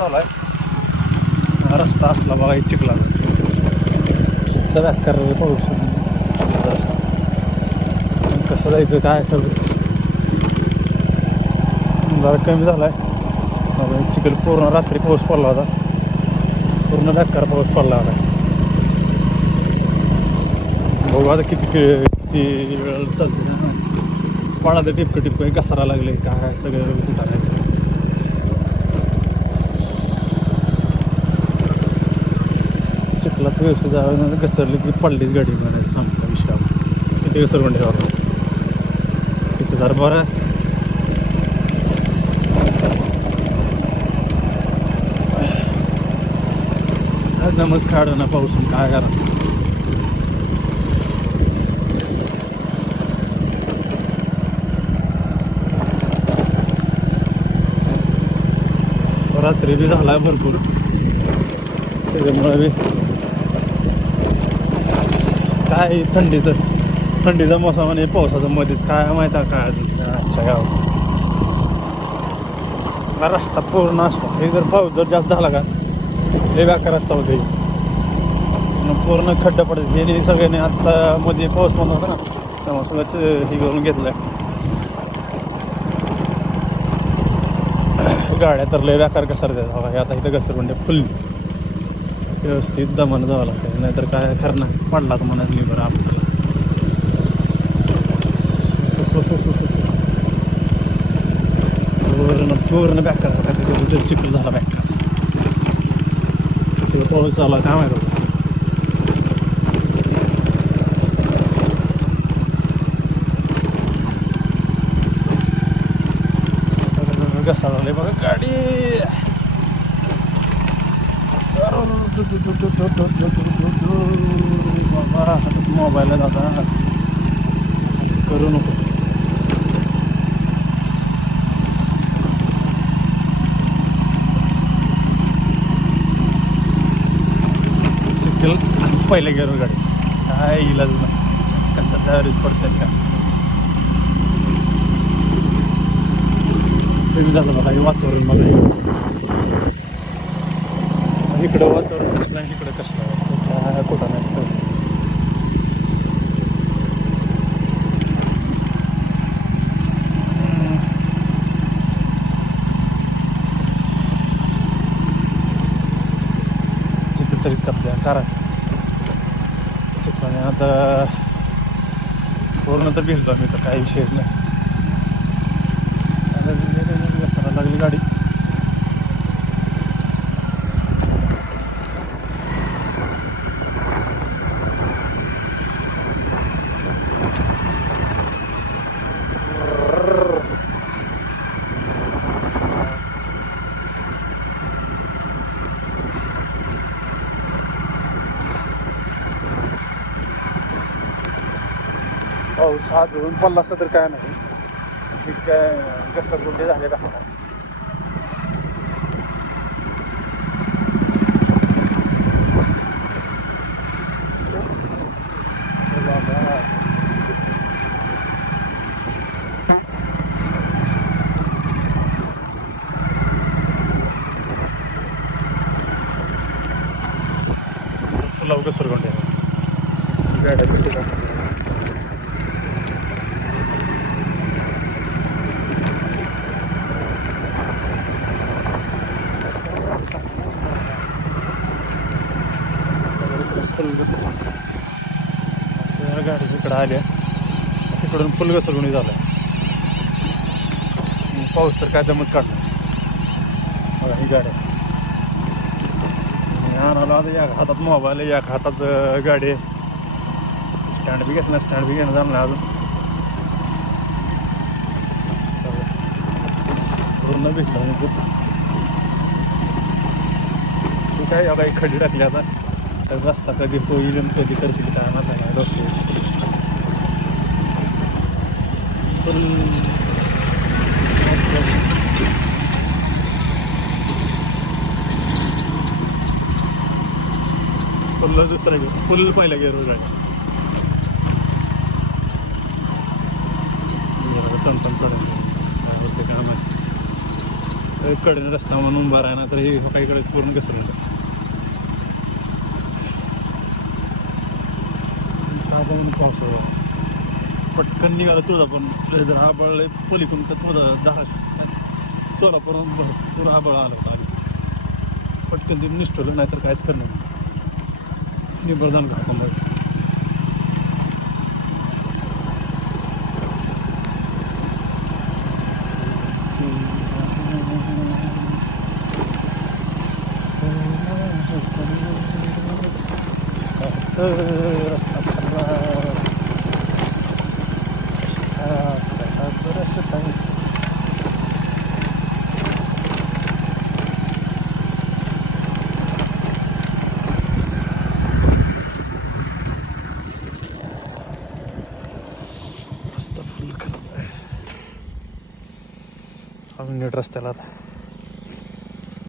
चालू आहे. रस्ता असला बघा चिखला सुद्धा व्याकार पाऊस कसं जायचं काय ठरलं जरा कमी झाला आहे. चिखल पूर्ण रात्री पाऊस पडला होता. पूर्ण बेकार पाऊस पडला होता. बघू आता किती वेळ चालते ना पाण्याचं टिपकं टिपकं घसरा लागले काय सगळं उठायचं. चिखलात व्यवस्थित घसरली की पडलीच गाडी म्हणायचं संपला विषयावर. किती घसरवून ठेवा तिथं जरा बरं नमस्कार ना पाऊसून काय करा. रात्री बी झाला आहे भरपूर त्याच्यामुळे बी काय थंडीचा मोसम आणि पावसाचं मध्येच काय माहिती आहे काय आजच्या गावात रस्ता पूर्ण असतो. हे जर पाऊस जर जास्त झाला का हे बेकार रस्ता होते पूर्ण खड्डा पडते. हे सगळ्यांनी आत्ता मध्ये पाऊस बंद होता ना तेव्हा सगळंच हे करून घेतलंय. गाड्या तर लय बेकार घसरतात बघा. हे आता इथं घसरगुंडे फुल व्यवस्थित दमानं जावं लागतं नाहीतर काय खरं पडला तर म्हणत नाही बरं आपल्याला. पूर्ण बेकार झाला तिथे चिखल झाला बेकार. तिथं पाऊस झाला काय माहिती कसा झाले बघा गाडी. बाबा मोबाईल दादा असं करू नको. शिकेल पहिले गेलो गाडी काय इलाज नाही कशाचा रिस्क पडतात का. झालं बघा हे वातावरण बघा इकडं वातावरण कसलं आहे इकडं कसलं आहे कुठं नाही सगळं. चिखल तरी कपड्या कारण चिखलाने आता पूर्ण तर भिजलो मी तर काही विषयच नाही. घसरायला लागली गाडी. पाऊस हा धुवून पडला असता तर काय नाही काय घसरगुंडे झाले का. फुला घसरगुंडे गाड्या दिसत गाडी इकडं आल्या तिकडून फुल घसरगुंडी झालं. पाऊस तर काय दमच काढला बघा ही गाड्या. आणाला आता एक हातात मोबाईल एक हातात गाडी. स्टँड बी घेतलं स्टँड बी घेणं झालं अजून पूर्ण भिजलं. तू काय आता एक खड्डी टाकली आता तर रस्ता कधी होईल आणि कधी करतील काय ना काय रस्ते फुल दुसरं फुल पहिला गेलो गाडी टमटम कामाचं कडेने रस्ता म्हणून उभा राहणार तर हे काहीकडे करून घसरलं पाऊस पटकन निघालं तुळजापूर जर हा बळ पलीकडून तर थोडं 10 सोलापूर भरपूर हा बळ आलं होता आधी पटकन ते निष्ठवलं नाहीतर काहीच करणार निबरदान घातल्यामुळे रस्ता खराब रस्ता फुल खराब आहे आम्ही नीट रस्त्याला